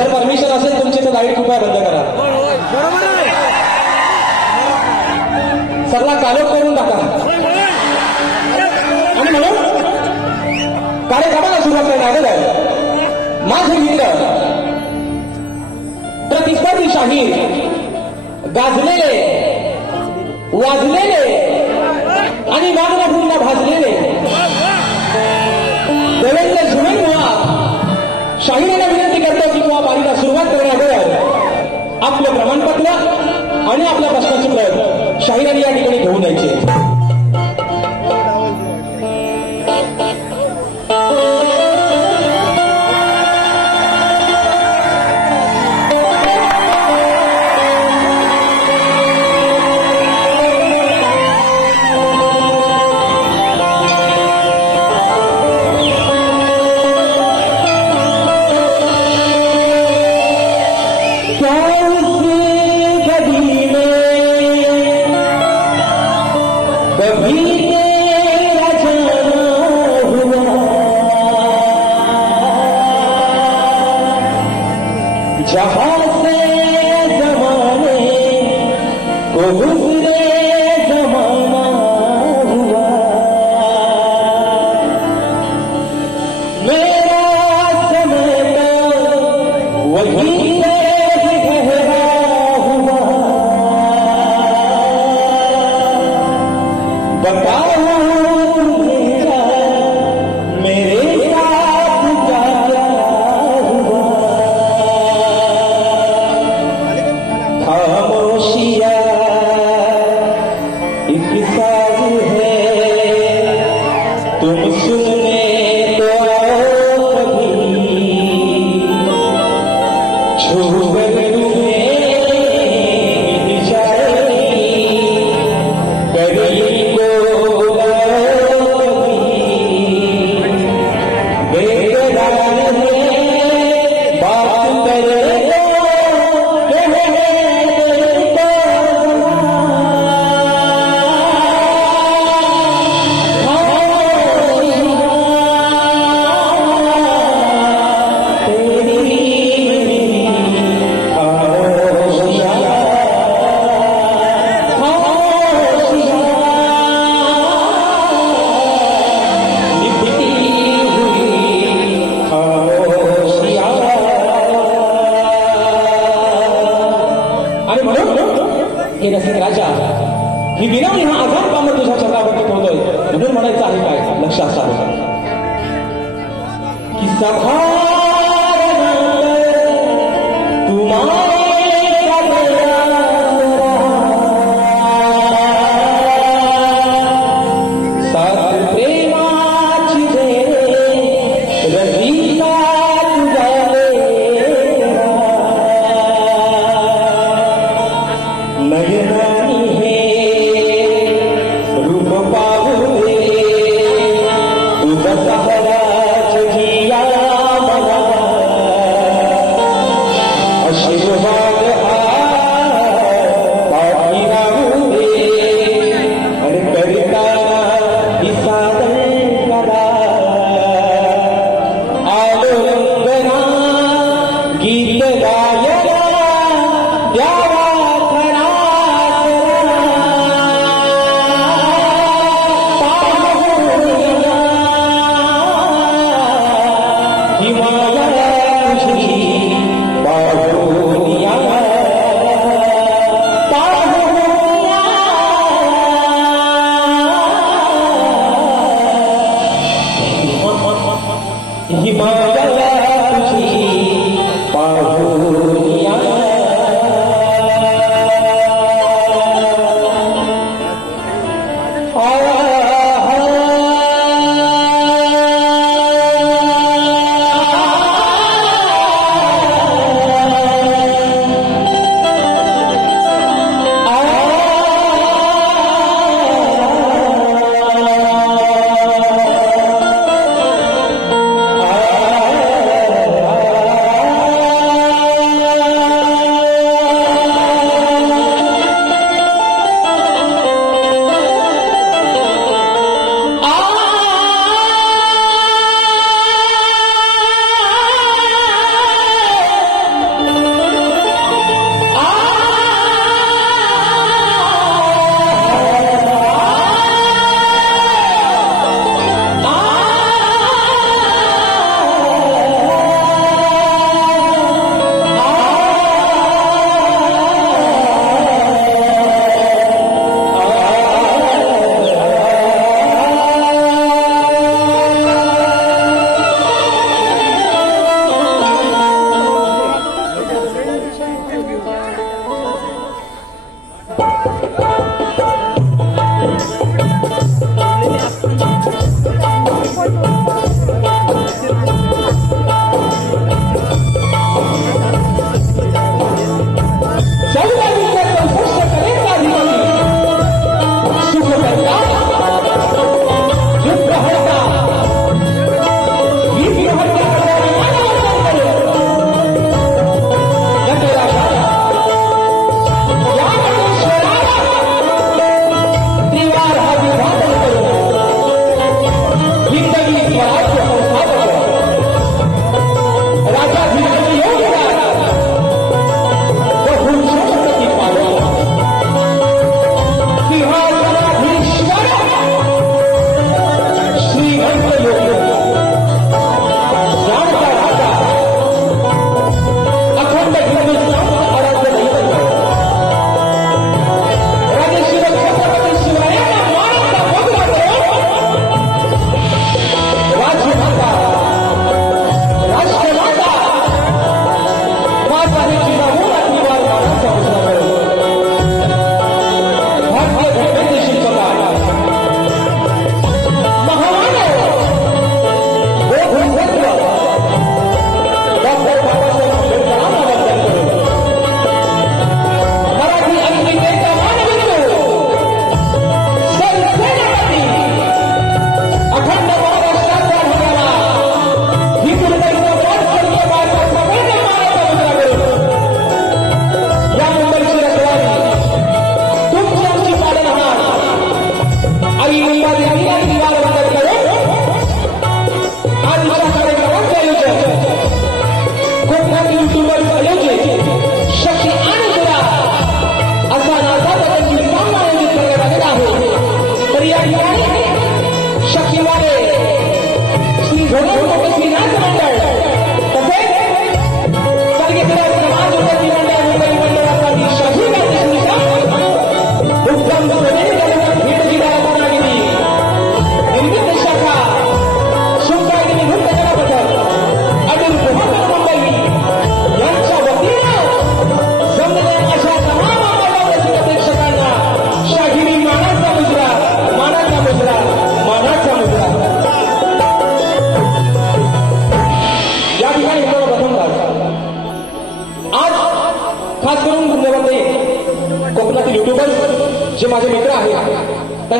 जर परमिशन असेल तुमची तर लाईट कृपया बंद करा. सगळा कालोख करून टाका. आणि म्हणून कार्यक्रमाला सुरुवात करण्यात आलं. माझे मित्र प्रतिस्पर्धी शाहीर गाजलेले वाजलेले आणि वागण्यापूर्ण भाजलेले देवेंद्र झुमेंमुळा शाहिरांना विनंती करतो की किंवा बारीला सुरुवात करण्याअगोदर आपलं प्रमाणपत्र आणि आपल्या प्रश्नाचे प्रयत्न शाहिरांनी या ठिकाणी घेऊन यायचे.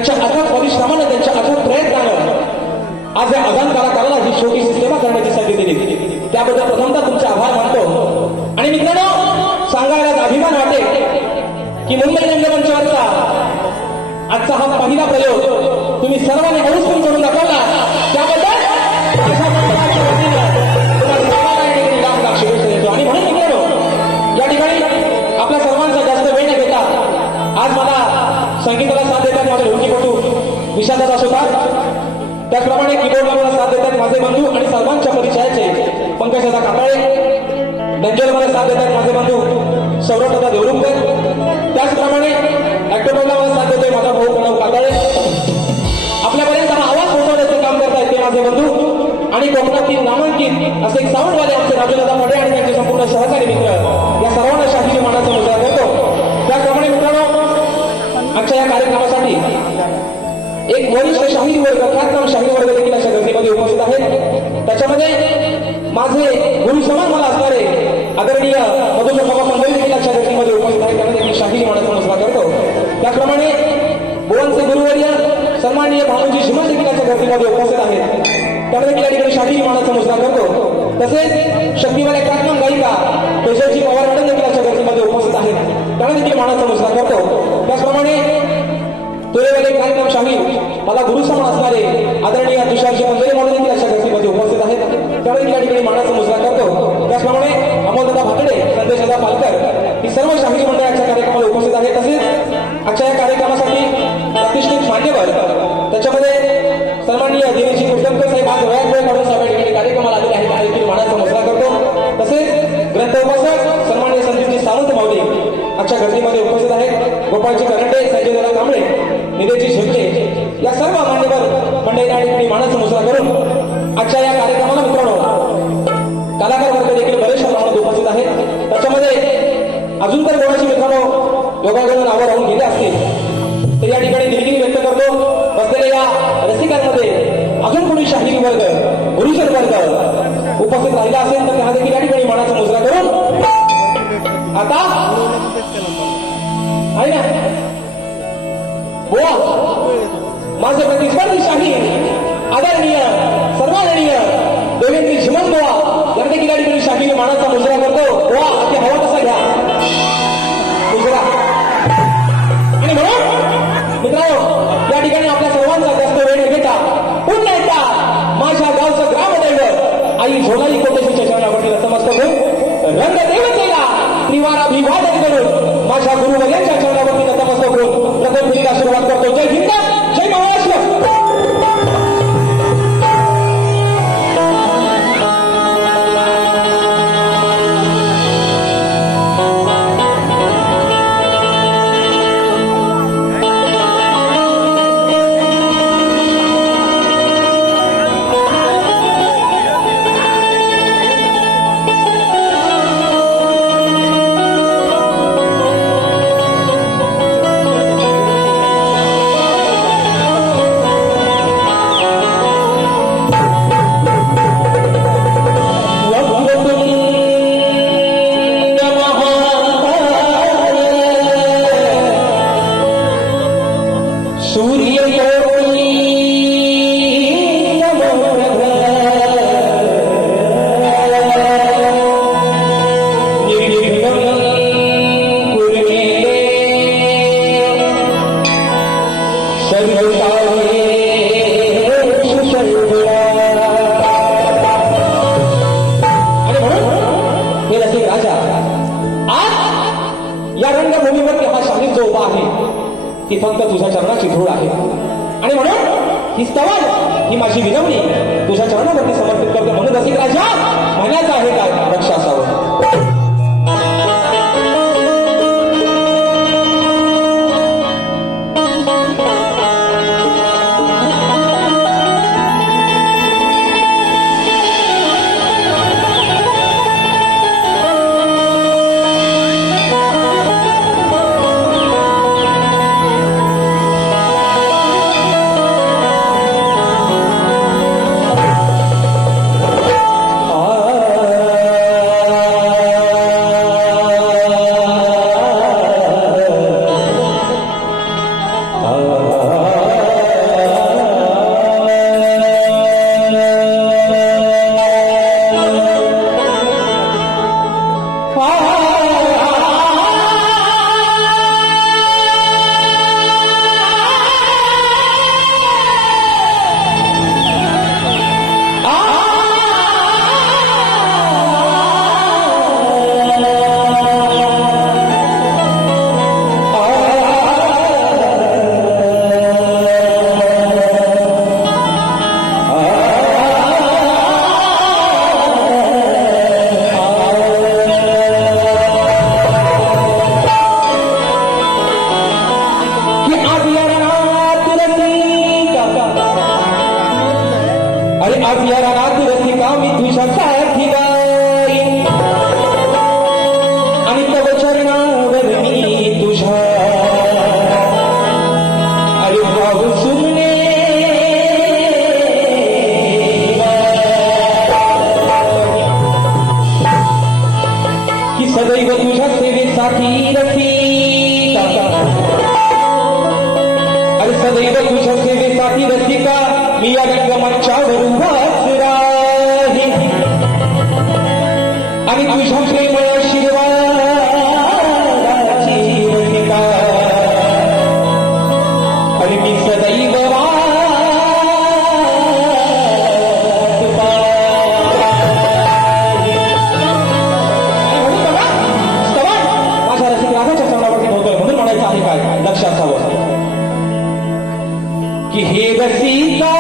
त्यांच्या अथक परिश्रमानं, त्यांच्या अथक प्रयत्नानं आज या अजान कलाकाराला ही छोटी सिनेमा करण्याची संधी दिली. त्याबद्दल प्रथमतः तुमचे आभार मानतो. आणि मित्रांनो, सांगायला अभिमान वाटेल की मुंबई रंगमंचावरचा आजचा हा पहिला प्रयोग तुम्ही सर्वांनी हौसपून करून दाखवला. त्याबद्दल लाख लाख शुभेच्छा देतो. आणि म्हणून मित्रांनो, या ठिकाणी आपल्या सर्वांचा जास्त वेळ न घेता आज मला संगीताला साथ देतात माझे ढोलकीपटू विशालदादा सुतार, त्याचप्रमाणे कीबोर्डला मला साथ देतात माझे बंधू आणि सर्वांच्या परिचयाचे पंकजदादा काकाळे, डंजल मला साथ देतात माझे बंधू सौरभदादा देवरुमकर, त्याचप्रमाणे ऍक्टोबरला मला साथ देतोय माझा भाऊ प्रणव काकाळे, आपल्यापर्यंत हा आवाज पोहोचवण्याचं काम करतायत ते माझे बंधू, आणि कोकणातील नामांकित असे एक साऊंडवाले आमचे राजूदादा पडे आणि त्यांचे संपूर्ण सहकारी मित्र, या सर्वांना शाहीरी मानाचा मुजरा करतो. त्याचप्रमाणे मित्रांनो, आजच्या या कार्यक्रमासाठी एक वरिष्ठ शाहीर वर्ग, ख्यातनाम शाहीर वर्ग देखील अशा गर्दीमध्ये उपस्थित आहेत. त्याच्यामध्ये माझे गुरु समान मला असणारे आदरणीय मधुकर बाबा मंडळी देखील अशा गर्दीमध्ये उपस्थित आहेत. त्यांना देखील शाहीरी मानाचा मुजरा करतो. त्याचप्रमाणे बोवांचे गुरुवर्य सन्माननीय भानुजी श्रीमंत देखील अशा गर्दीमध्ये उपस्थित आहेत. त्यांना देखील या ठिकाणी शाहीरी मानाचा मुजरा करतो. तसेच शक्तिवाल्या ख्यातनाम गायिका पेशवजी पवार मॅडम देखील अशा गर्दीमध्ये उपस्थित आहेत. त्यांना देखील मानाचा मुजरा करतो. त्याचप्रमाणे तुरेवाले कार्यक्रम शाहीर मला गुरु समान असणारे आदरणीय तुषारजी मंडळी म्हणून देखील अशा गर्दीमध्ये उपस्थित आहेत. त्यांना देखील या ठिकाणी मानाचा मुजरा करतो. त्याचप्रमाणे अमोलदादा भाकडे, संदेशदादा पालकर ही सर्व शाहीर मंडळी आजच्या कार्यक्रमाला उपस्थित आहेत. तसेच आजच्या या कार्यक्रमासाठी प्रतिष्ठित मान्यवर, त्याच्यामध्ये सन्माननीय दिनेशजी कुलकर्णी साहेब आज वेळात वेळ काढून साहेब या ठिकाणी कार्यक्रमाला आलेले आहेत. त्यांना देखील मानाचा मुजरा करतो. तसेच ग्रंथ उपासक सन्माननीय संदीपजी सावंत माऊली आजच्या गर्दीमध्ये उपस्थित आहेत. गोपाळजी करंडे, संजयदादा कांबळे, निलेशजी शेपटे या सर्व मान्यवर मंडळींना या ठिकाणी मानाचा मुजरा करून आजच्या या कार्यक्रमाला मित्रांनो कलाकार वर्ग देखील बरेचशा प्रमाणात उपस्थित आहेत. त्याच्यामध्ये अजून तर कोणाची मित्रांनो योगायोगानं नावं राहून गेले असतील तर या ठिकाणी दिलगिरी व्यक्त करतो. बसलेल्या या रसिकांमध्ये अजून कोणी शाहीरी वर्ग, गुरुजन वर्ग उपस्थित राहिला असेल तर त्यांना देखील या ठिकाणी मानाचा मुजरा करून आता आहे ना बोवा माझे प्रतिस्पर्धी शाहीर आदरणीय सर्वादरणीय देवेंद्र श्रीमंत बोवा यांना देखील या ठिकाणी शाहीर मानाचा मुजरा करतो. बोवा ते हवा कसा घ्या मुजरा. आणि म्हणून मित्रांनो, या ठिकाणी आपल्या सर्वांचा जास्त वेळ न घेता पुन्हा एकदा माझ्या गावचं ग्रामदैवत आई झोलाई कोटेश्वरच्या चरणावरती नतमस्तक होऊन रंगदेवतेला त्रिवाराभिवादन करून माझ्या गुरुवर्यांच्या चरणावरती नतमस्तक होऊन प्रथम फेरीला सुरुवात करतो. जय हिंद, जय महाराष्ट्र. ती फक्त तुझ्या चरणाची धूळ आहे. आणि म्हणून ही स्तवन, ही माझी विनवणी तुझ्या चरणावरती समर्पित करतो. म्हणून रसिक राजा म्हणायचं आहे काय रक्षा असावं. आज या रानात रसिका मी तुझ्यासाठी गाईन आणि तव चरणावर मी तुझ्या अरे भाऊ सुमने की सदैव तुझ्या सेवेसाठी रसिका अरे सदैव तुझ्या सेवेसाठी रसिका मी या रंगमंचावर उभाच राहीन आणि तुझ्या प्रेमळ आशीर्वादाची रसिका आणि मी सदैव माझ्या रसिक राजाच्या चरणावरती होतोय म्हणून म्हणायचं आहे काय लक्ष असावं की हे रसिका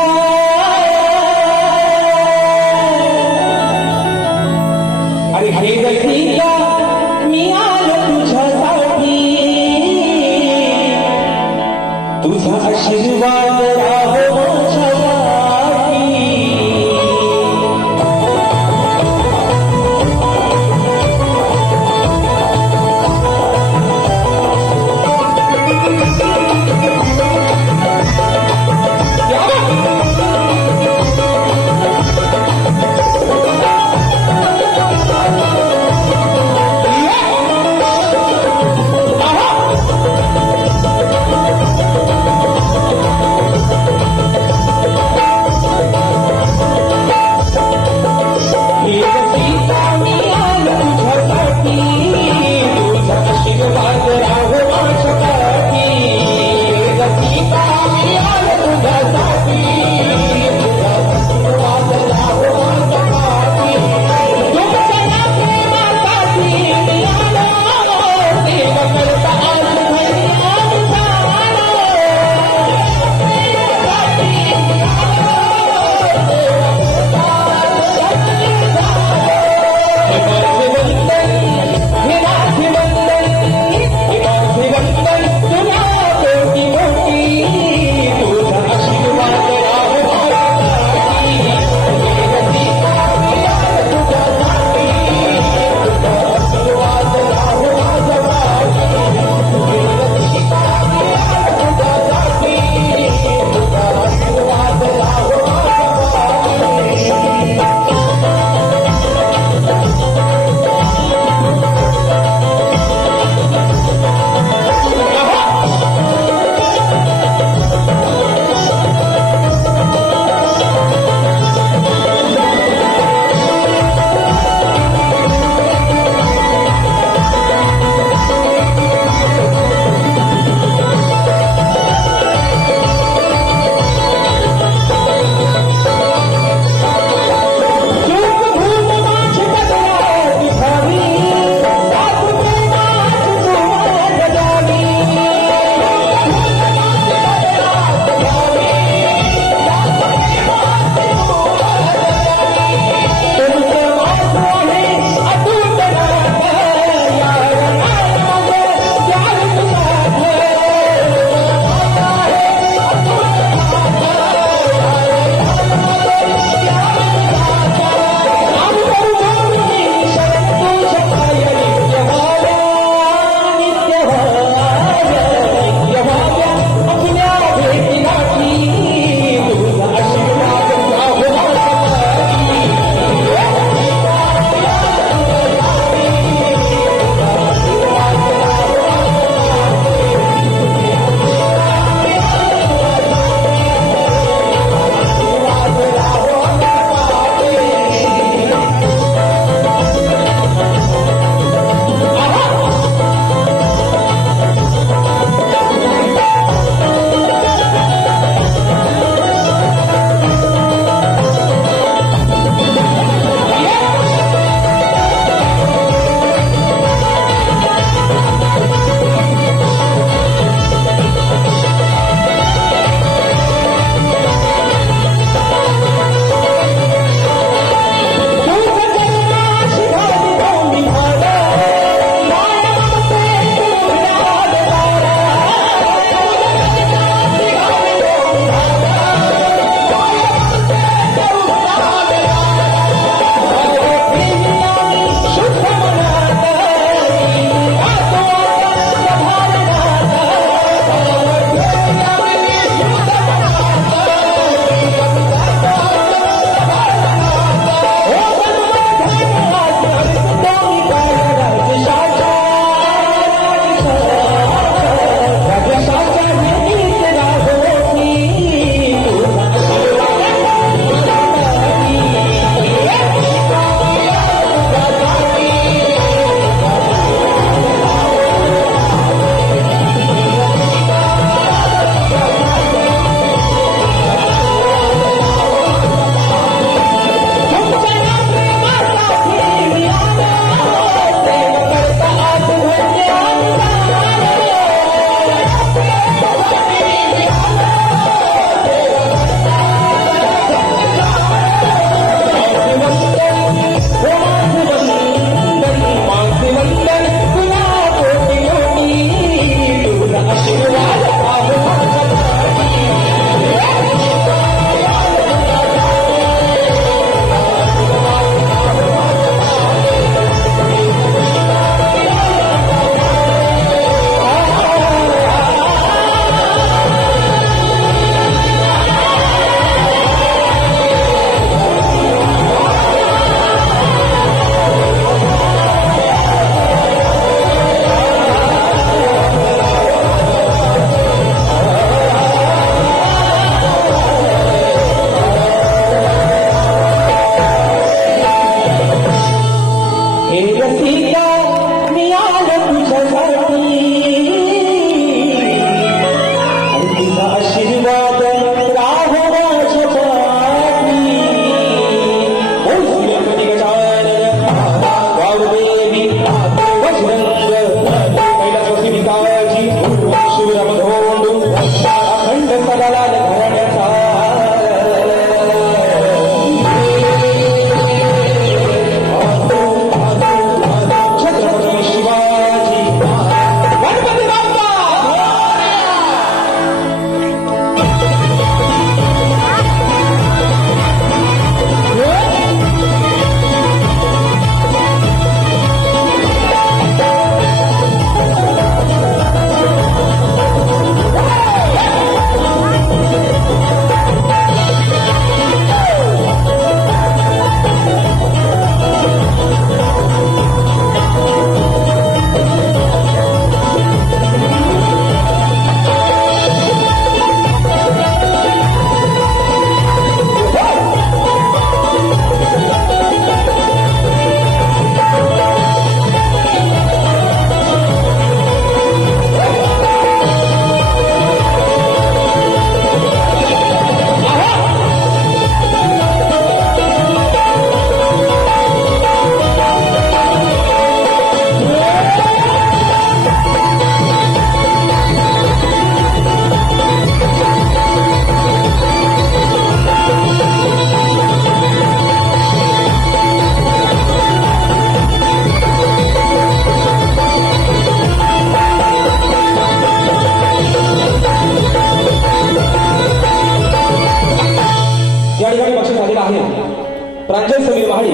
प्रांजल समीर महाडी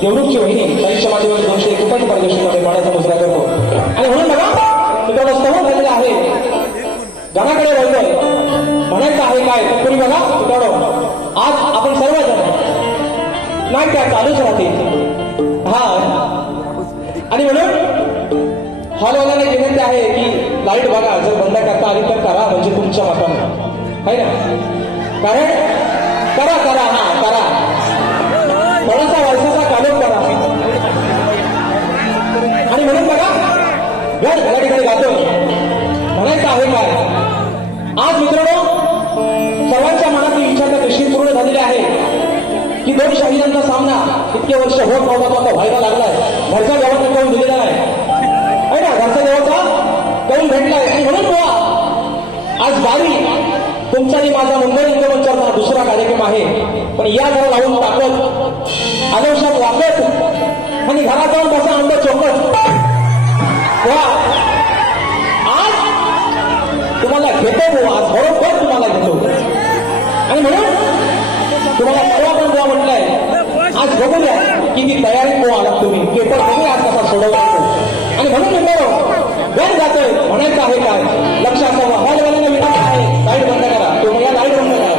देवरूखची वहिनी साहित्य माध्यमात 201 रुपयाची पारितोषिकाने मानाचा मुजरा करतो. आणि म्हणून बघा मित्रांनो स्तवन झालेलं आहे, गाण्याकडे वळतोय, म्हणायचं आहे काय तत्पूर्वी बघा मित्रांनो आज आपण सर्वजण नाट्य चालूच राहते हा. आणि म्हणून हॉलवाल्याने विनंती आहे की लाईट बघा, जर बंद करता आली तर करा, म्हणजे तुमच्या मतानं आहे ना, कारण करा करा हा करा, थोडासा वर्षाचा कालोख करा. आणि म्हणून बघा घर या ठिकाणी गातो, म्हणायचं आहे काय आज मित्रांनो सर्वांच्या मनातील इच्छा त्या दृष्टी पूर्ण झालेली आहे की 2 शहीदांचा सामना इतके वर्ष होत नव्हता तो आता व्हायला लागलाय. घरच्या देवाचा कौल दिलेला आहे ना, घरच्या देवाचा कौल भेटलाय. आणि म्हणून बुवा आज बारी तुमचा आणि माझा मुंबई रंगमंचाचा दुसरा कार्यक्रम आहे, पण या घरा लावून टाकत अनवशात वाकत आणि घरात जाऊन बसा अंड चोकत आज तुम्हाला घेतो, आज बरोबर तुम्हाला घेतो. आणि म्हणून तुम्हाला केव्हा पण जेव्हा म्हटलंय आज बघूया किती तयारी केव्हा आलात तुम्ही, पेपर बघूया आज कसा सोडवला. आणि म्हणून मित्रांनो गण जातोय, म्हणायचं आहे काय लक्ष असावं. हॉलवाल्याने विनंती आहे लाईट बंद करा, तुम्ही या लाईट बंद करा.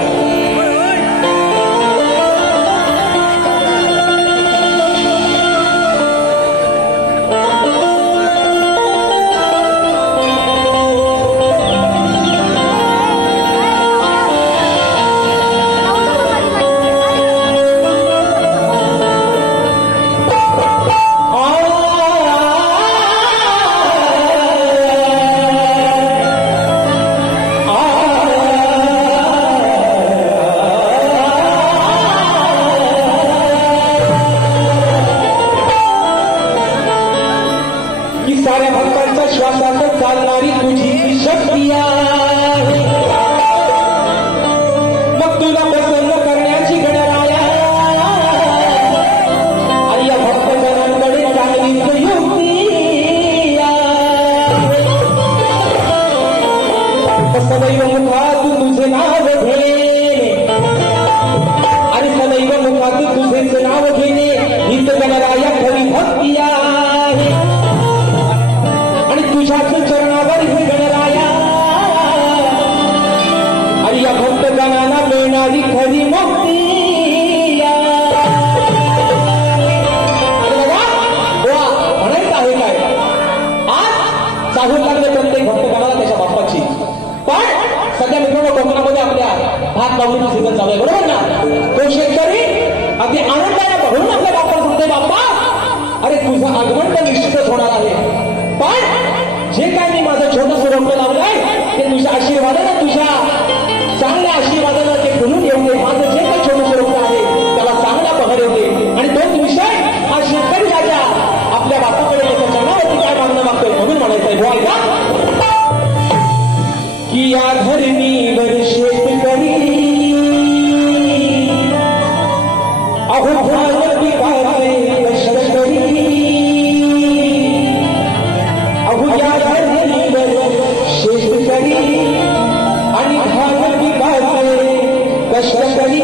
साऱ्या भक्तांच्या श्वासात चालणारी तुझी शक्ती आहे, मग तुला प्रसन्न करण्याची गणराया आणि या भक्तजनांकडे चांगलीच युक्ती आहे. सदैव मुखात तुझे नाव घेणे आणि सदैव मुखात तुझेच नाव घेणे हीच गणराया खरी भक्ती आहे. तुझ्याच चरणावर हे गणराया आणि या भक्तगणांना मिळणारी खरी मुक्ती. म्हणायचं आहे काय आज चाहूल लागले प्रत्येक भक्तगणाला त्याच्या बाप्पाची. पण सध्या मित्रांनो कोकणामध्ये आपल्या भात लावणीचा सीझन चालू आहे बरोबर ना. तो शेतकरी अगदी आनंदाने बघून आपल्या बाप्पा सांगते बाप्पा अरे तुझं आगमन तर निश्चितच होणार आहे, पण जे काय मी माझं छोटंसं रोपं लावलंय ते तुझ्या आशीर्वादानं तुझ्या चांगल्या आशीर्वादानं ते फुलून येऊ दे. माझं जे काही छोटंसं रोपं आहे त्याला चांगला बहर येऊ दे. आणि तोच विषय हा शेतकरी राजा आपल्या बापाकडे त्याच्या चरणावरती काय मागणं मागतोय म्हणून म्हणायचंय बोल का की या धरणीवर शेतकरी अहो भाल पिकाचे कष्ट करी, अहो या धरणीवर शेतकरी आणि भाल पिकाचे कष्ट करी.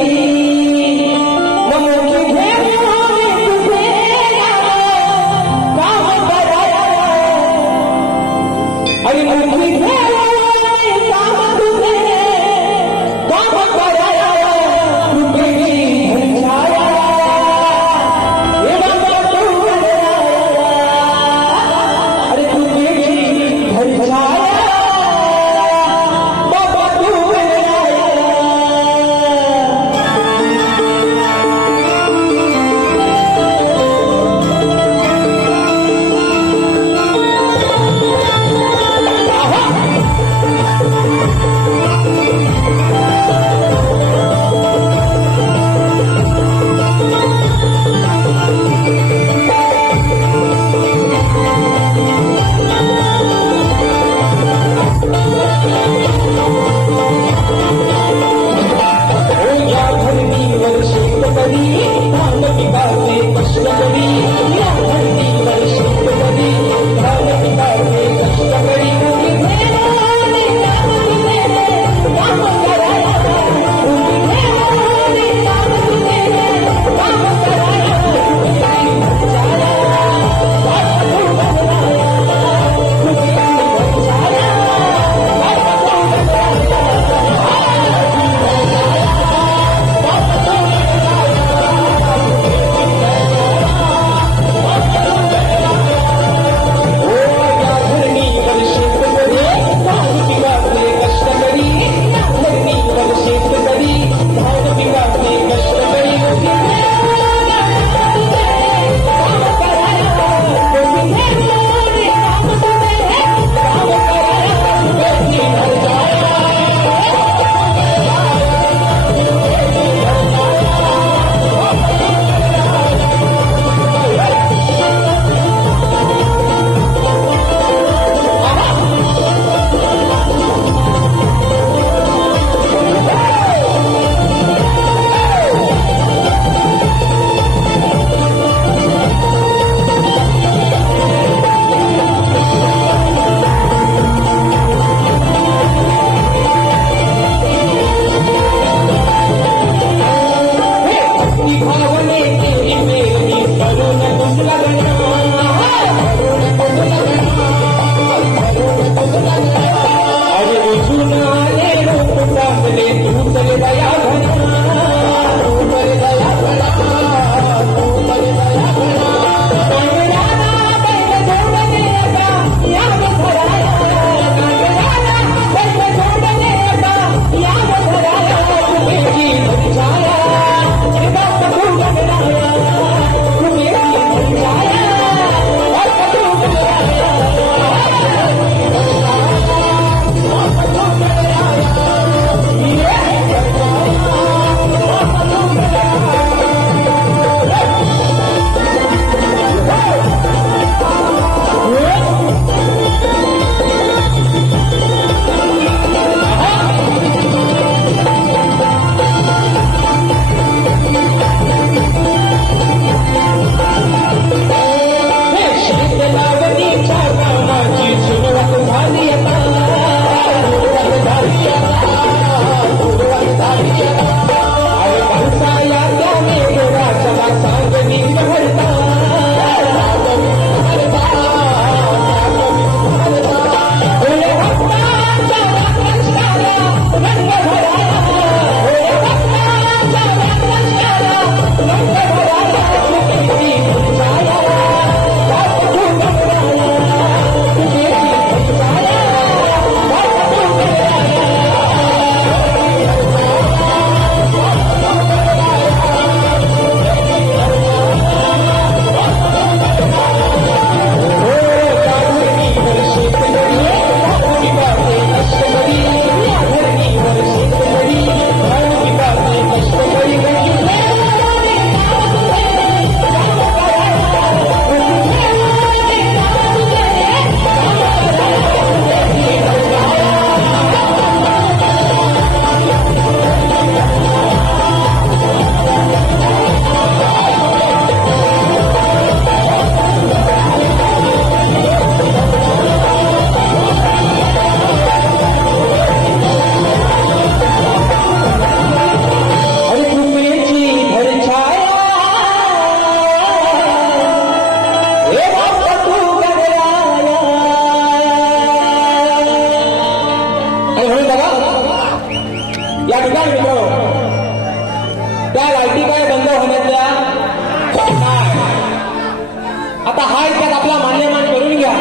आता हा त्यात आपला मान्यमान करून घ्या.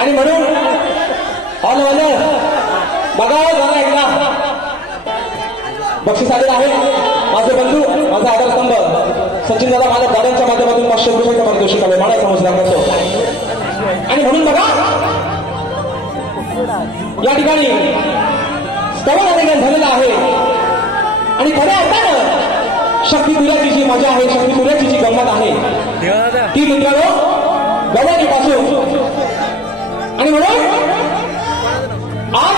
आणि म्हणून हॉलवाले बघा जरा एकदा बक्षीस आलेलं आहे. माझे बंधू, माझा आधारस्तंभ सचिन दादा माझ्या दादांच्या माध्यमातून 500 रुपयाचं पारितोषिक आहे. मला समजला कसो. आणि म्हणून बघा या ठिकाणी स्तवन आलेलं झालेलं आहे. आणि खऱ्या अर्थानं शक्ती तुऱ्याची जी मजा आहे, शक्ती तुऱ्याची जी गंमत आहे ती मित्रांनो गवळणीपासून. आणि म्हणून आज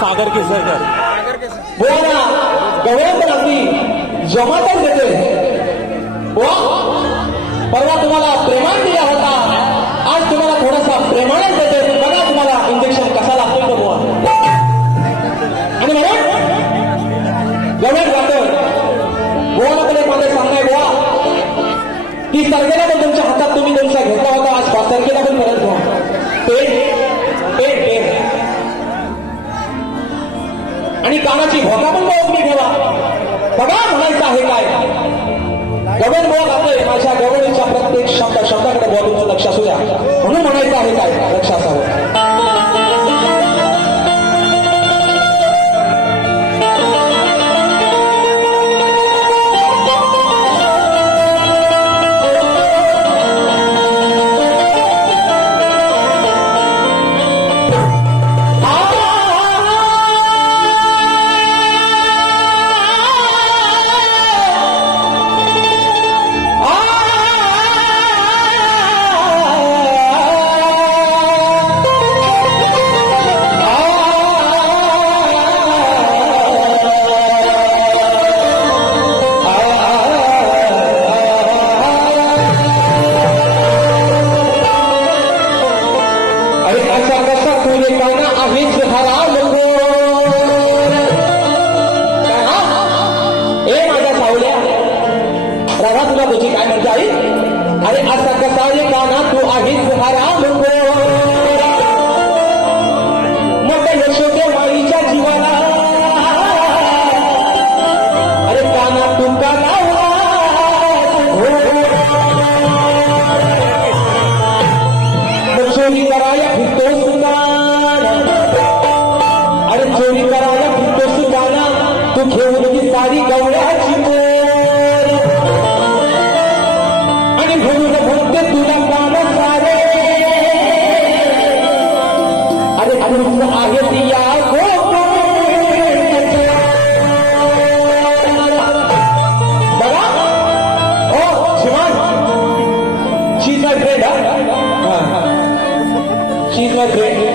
सागर केसरकर बुवाला गवळण पण अगदी जमातच देते. बुवा परवा तुम्हाला प्रेमान दिला होता, आज तुम्हाला थोडासा प्रेमानच देते. बघा तुम्हाला इंजेक्शन कसा लागतो तो बुवा. आणि म्हणून गवळण वाटत बुवाला पण एक माझं सांगणं आहे. बुवा 30 तारखेला पण तुमच्या हातात तुम्ही तुमचा घेतला होता, आज 5 तारखेला पण परत घ्या. आणि कानाची भोका पण तुम्ही ठेवा. बघा म्हणायचं आहे काय. गवळ बुवा गातोय, माझ्या गवळीच्या प्रत्येक शब्दाकडे बुवा तुमचं लक्ष असू द्या. म्हणून म्हणायचं आहे काय, लक्ष असावं.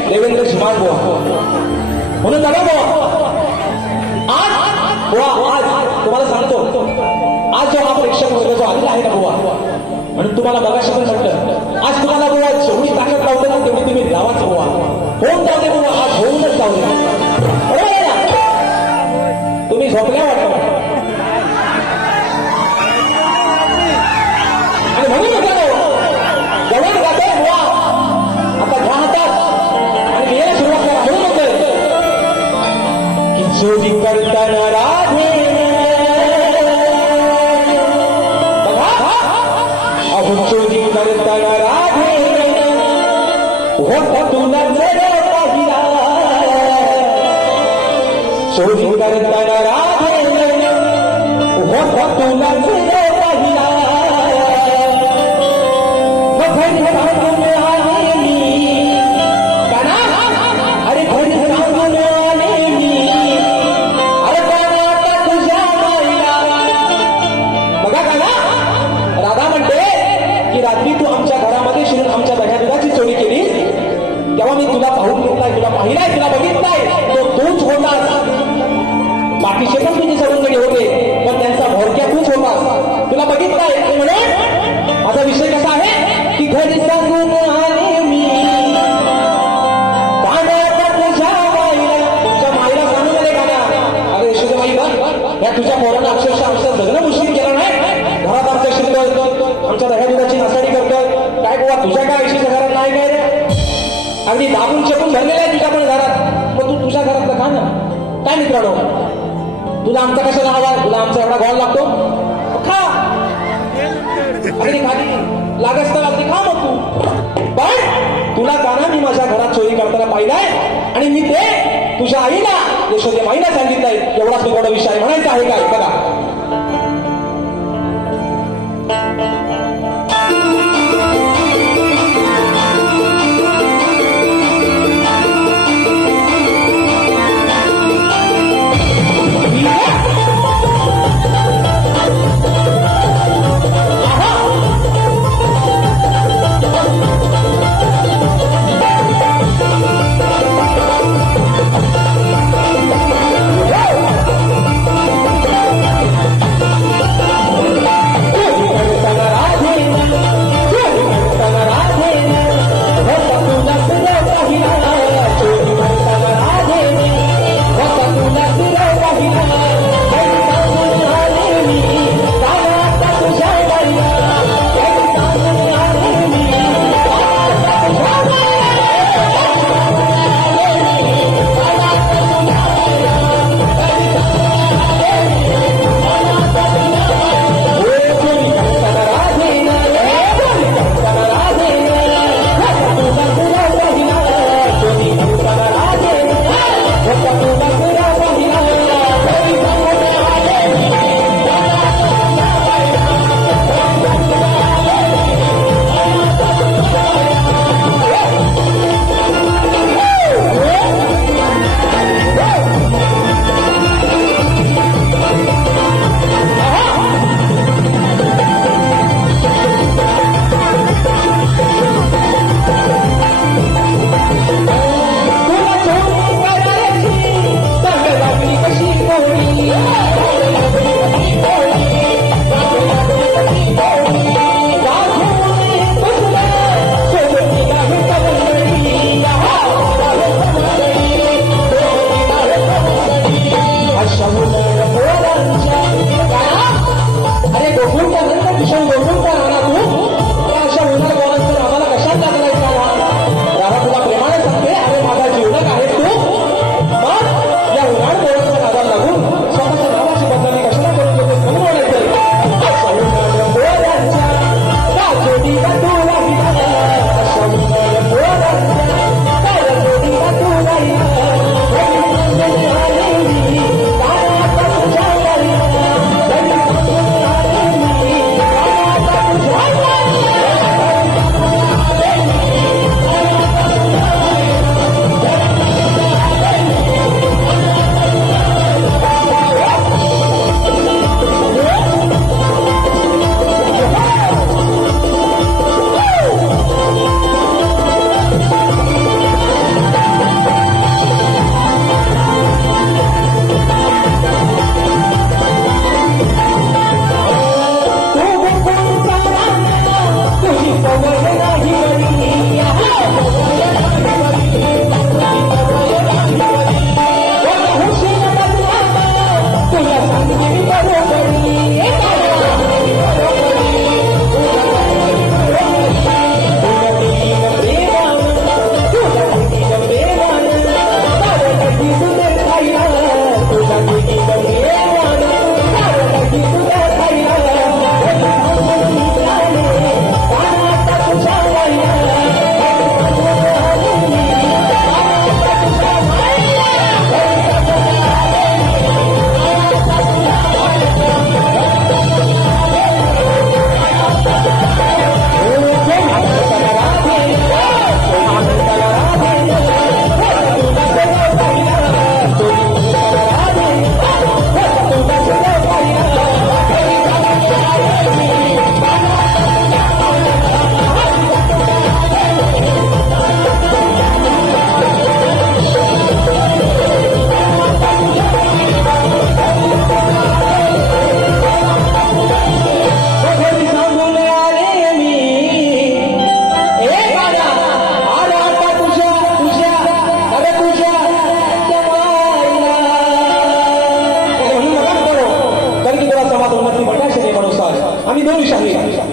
देवेंद्र शिमान बुवा म्हणून दादा बुवा आज तुम्हाला सांगतो, आज जो हा प्रेक्षक वर्ग जो आलेला आहे ना बुवा, म्हणून तुम्हाला मगाशी पण म्हटलं, आज तुम्हाला बुवा जेवढी ताकद लावते ना तेवढी तुम्ही लावाच बुवा. होऊन जाऊ दे बुवा, आज होऊनच जाऊ दे. बरोबर आहे ना? तुम्ही झोपल्या वाटतं. आणि म्हणून गवळ गातोय बुवा, आता घ्या हातात आणि लिहायला सुरुवात करा. म्हणून म्हणतोय की चोरी करताना राधे चोरी करताना राधे होता तुला जरा पाहिला, चोरी करताना राधे होता तुला जरा पाहिला. घरी सांगून आले मी काना, अरे घरी सांगून आले मी, अरे काना आता तुझ्या माईला. बघा काना, राधा म्हणते की रात्री तू आमच्या घरामध्ये शिरून आमच्या दह्या दुधाची चोरी केली, तेव्हा मी तुला पाहून घेतलाय, तुला पाहिलाय, तुला बघितलाय, तो तूच होतास. बाकीचे पण तुझे सवंगडी होते, पण त्यांचा भोरक्या तूच होतास, तुला बघितलाय. म्हणून माझा विषय कसा आहे की घरी सांगून आले मी काना तुझ्या माईला, तुझ्या माईला सांगून आले काना, अरे यशोदेमाई बघ, या तुझ्या पोरांना अक्षरशः आमचं जगणं मुश्किल केलं नाही, घरात आमच्या शिरतोय, आमच्या दह्या दुधाची नासाडी करतोय. काय बुवा तुझ्या काय ऐशीच्या घरात नाही काय रे, अगदी दाबून चेपून भरलेला आहे तुझ्या पण घरात, मग तू तुझ्या घरातलं खा ना. काय मित्रांनो, तुला आमचा कशाला हवा, तुला आमचा एवढा गॉल लागतो, खा. अगदी खाली लागस तर अगदी खा मग तू. पण तुला काना मी माझ्या घरात चोरी करताना पाहिलंय आणि मी ते तुझ्या आईला यशोदे माईला सांगितलंय. एवढाच तो थोडा विषय म्हणायचा आहे काय बघा.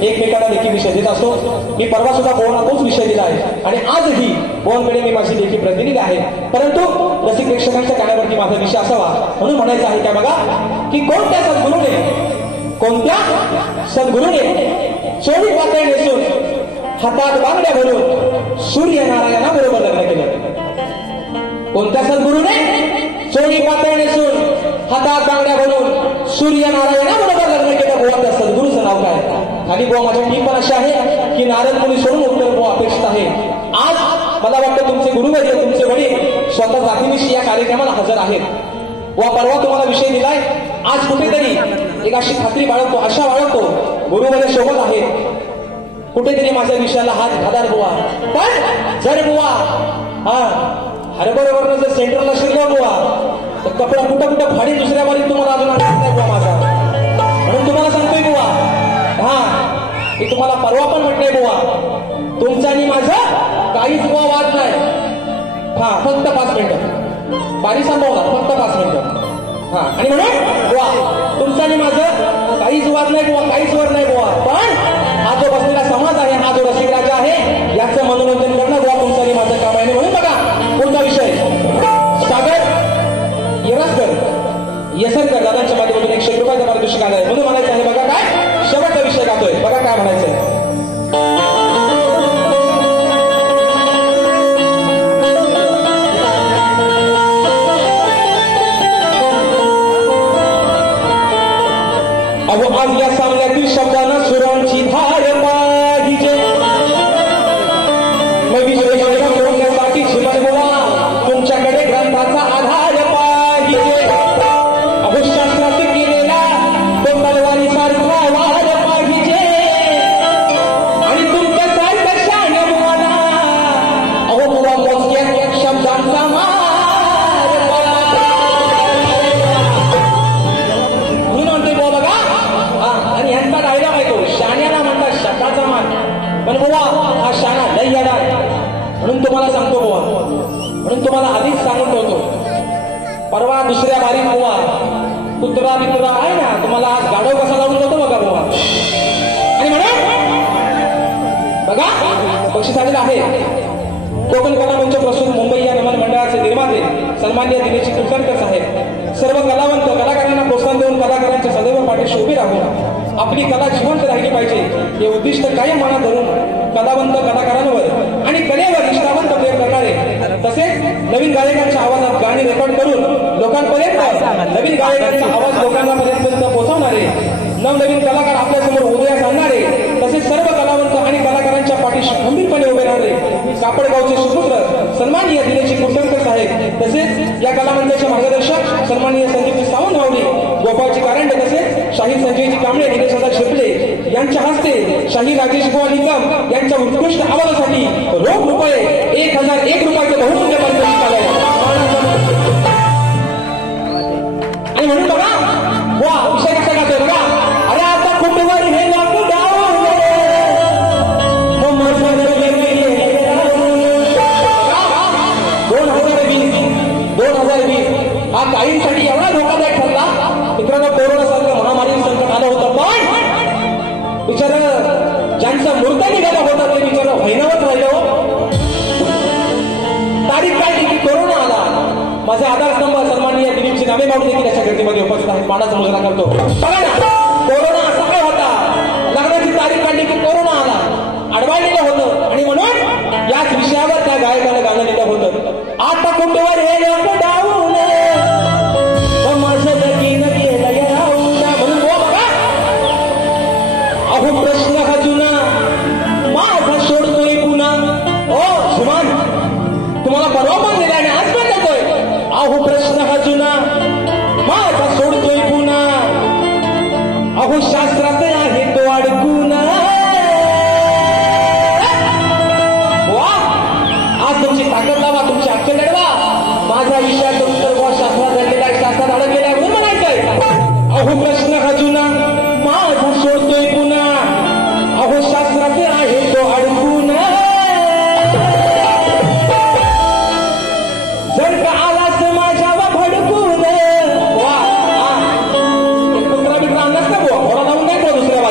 एकमेकांना लेखी विषय देत असतो. मी परवा सुद्धा बोवांना तोच विषय दिला आहे आणि आजही बोवांकडे मी माझी लेखी प्रतिनिधी आहे. परंतु रसिक प्रेक्षकांच्या कानावरती माझा विषय असावा म्हणून म्हणायचं आहे. त्या बघा की कोणत्या सद्गुरूने चोरी पातळी नेसून हातात बांगड्या भरून सूर्यनारायणाबरोबर लग्न केलं. कोणत्या सद्गुरूने? चोळी पातळ नेसून हातात बांगड्या भरून सूर्यनारायणाबरोबर लग्न केलं. बुवा त्या सद्गुरूचं नाव काय? खाली बुवा माझ्या टीम पण अशी आहे की नारद मुनी सोडून उत्तर बुवा अपेक्षित आहे. आज मला वाटतं तुमचे गुरुवर्य तुमचे वडील स्वतः जातीनिशी या कार्यक्रमाला हजर आहेत. वा परवा तुम्हाला विषय दिलाय. आज कुठेतरी एक अशी खात्री बाळगतो, आशा बाळगतो, गुरुवर्य सोबत आहेत. कुठेतरी माझ्या विषयाला हात घालाल बुवा. पण जर बुवा हरभऱ्यावरनं जर सेंटरला शिरला बुवा तर कपडा कुठं फाडी दुसऱ्या बारीत तुम्हाला अजून नाही बुवा माझा. म्हणून तुम्हाला सांगतोय बुवा, मी तुम्हाला परवा पण म्हटलंय बुवा, तुमचा आणि माझं काहीच बुवा वाद नाही. फक्त 5 मिनिटं बारी सांभावला, फक्त 5 मिनिटं. आणि म्हणून बुवा तुमचा आणि माझं काहीच वाद नाही बुवा, काहीच वर नाही बुवा. पण हा जो बसलेला समाज आहे, हा जो रसिक राजा आहे, याचं मनोरंजन करणं बुवा तुमचं आणि माझं काम आहे. म्हणून बघा कोणता विषय, सागर येसरकर दादांच्या माध्यमातून 100 रुपयाचा पारितोषिक आलाय. म्हणून म्हणायचं आहे बघा काय शेवटचा विषय गातोय. बघा काय म्हणायचंय. अहो आज या सामन्यातील शब्दांना सुरांची धार पाहिजे. मग विजय मिळवण्यासाठी जीवन बुवा तुमच्याकडे ग्रंथाचा आधार पाहिजे. अहो शास्त्रात केलेला तो तलवारी सारखा वार पाहिजे. आणि तुमच्यासारखं शान बुवाला अहो बुवा मोजक्या शब्दांचा मार. म्हणून म्हणते बुवा बघा, आणि ह्यांचा डायलॉग आहे तो, शाण्याला म्हणतात शब्दाचा मान. पण बुवा हा शाणा लय येणार. म्हणून तुम्हाला सांगतो बुवा, म्हणून तुम्हाला आधीच सांगून ठेवतो, परवा दुसऱ्या बारीत बुवा कुत्रा बित्रा आहे ना, तुम्हाला आज गाडव कसा लावून जातो बघा बुवा. आणि म्हणून बघा बक्षीस आलेलं आहे. कोकण कला मंच प्रस्तुत मुंबई या नमन मंडळाचे निर्माते सन्माननीय दिनेश कुलकर्णी साहेब सर्व कलावंत कलाकारांना प्रोत्साहन देऊन कलाकारांच्या सदैव पाठीशी उभी राहून आपली कला जिवंत राहिली पाहिजे हे उद्दिष्ट कायम मनात धरून कलावंत कलाकारांवर आणि कलेवर निष्ठावंत प्रेम करणारे, तसेच नवीन गायकांच्या आवाजात गाणी रेकॉर्ड करून लोकांपर्यंत नवीन गायकांचा आवाज लोकांना पर्यंत पोहोचवणारे, नवनवीन कलाकार आपल्यासमोर उदयास आणणारे, तसेच सर्व कलावंत आणि कलाकारांच्या पाठीशी खंबीरपणे उभे राहणारे कापडगावचे सुपुत्र सन्माननीय दिनेश कुलकर्णी साहेब, तसेच या कलामंचाचे मार्गदर्शक सन्माननीय संदीप सावंत मावली, गोपाळजी कारंडे, तसेच शाहीर संजयजी कांबळे, निलेशदा शिपले यांच्या हस्ते शाहीर राजेश बुवा निकम यांच्या उत्कृष्ट आवाजासाठी रोख रुपये 1001 रुपयाचे बहुमूल्य पारितोषिक आले. आणि म्हणून बघा वा विषय कसा गातोय बघा. अरे आता कुटुंबावर हे लॉकडाऊन 2020 हा काहींसाठी एवढा धोकादायक ठरला मित्रांनो. कोरोना सारखं महामारी संकट आलं होतं, पण बिचार ज्यांचा मूर्त निघाला होता ते बिचार व्हायनावत राहिलं. तारीख काय की कोरोना आला. माझे आधारस्तंभ सन्माननीय दिलीपजी नामे मावळे देखील त्याच्या गर्दीमध्ये उपस्थित आहेत. मानाचा मुजरा करतो. बघा ना कोरोना असा काय होता, लग्नाची तारीख काढली की कोरोना आला, अडवाळलेलं होतं. आणि म्हणून याच विषयावर त्या गायकानं गाणं लिहिलं होतं. आता कुठेवर हे लॉकडाऊन माझं लगीन केलं राहून. म्हणून हो बघा अहो प्रश्न हा जुना माझा सोडतोय पुन्हा. ओ सुमान तुम्हाला परवा पण दिला आणि आज पण देतोय. अहो प्रश्न हा जुना माझा सोडतोय पुन्हा. अहो शास्त्रात आहे तो अडकून. वा आज तुमची ताकद लावा, तुमची अक्कल लढवा. माझा विषयाचं उत्तर वा शास्त्रात झालेला आहे, शास्त्रात अडकलेला आहे म्हणून म्हणायचंय. अहो प्रश्न हा जुना माझा सोडतोय पुन्हा. अहो शास्त्रात आहे तो अडकून. जर का आलास माझ्यावर भडकून. वा कुत्रा बित्रा आणलास का बुवा, घोडा लावून नाही बुवा दुसऱ्या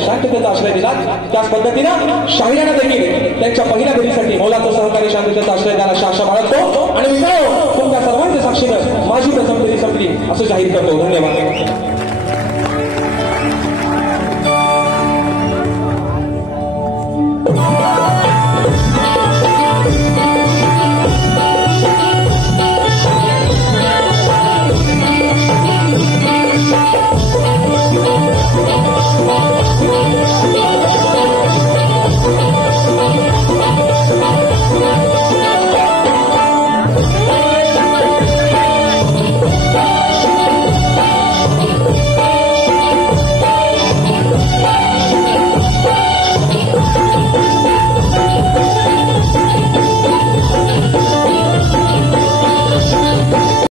शांततेचा आश्रय दिला त्याच पद्धतीनं शाहिरांना देखील त्यांच्या पहिल्या घरीसाठी मोलाचं सहकारी शांततेचा आश्रय द्यायला शासना बाळगतो आणि मित्रांनो तुमच्या सर्वांच्या साक्षीनं माझी प्रथम फेरी संपली असं जाहीर करतो. धन्यवाद.